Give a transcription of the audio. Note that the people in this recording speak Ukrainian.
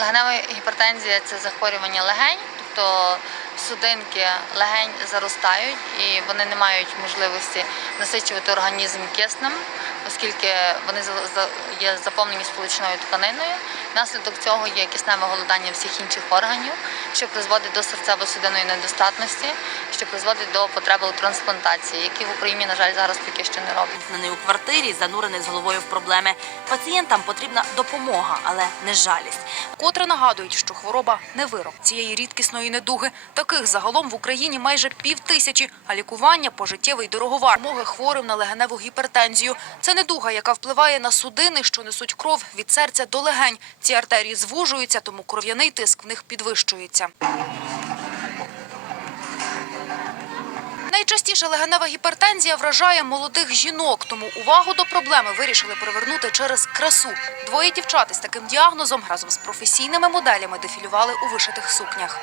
Легенева гіпертензія це захворювання легень, тобто судинки легень заростають і вони не мають можливості насичувати організм киснем, оскільки вони є заповнені сполучною тканиною. Наслідок цього є кисневе голодання всіх інших органів, що призводить до серцево-судинної недостатності, що призводить до потреби у трансплантації, які в Україні, на жаль, зараз поки що не роблять. Замкнений у квартирі, занурений з головою в проблеми. Пацієнтам потрібна допомога, але не жалість. Котре нагадують, що хвороба не вирок цієї рідкісної недуги. Таких загалом в Україні майже пів тисячі, а лікування пожиттєвий дороговар. Моги хворим на легеневу гіпертензію. Це недуга, яка впливає на судини, що несуть кров від серця до легень. Ці артерії звужуються, тому кров'яний тиск в них підвищується. Найчастіше легенева гіпертензія вражає молодих жінок, тому увагу до проблеми вирішили привернути через красу. Двоє дівчат із таким діагнозом разом з професійними моделями дефілювали у вишитих сукнях.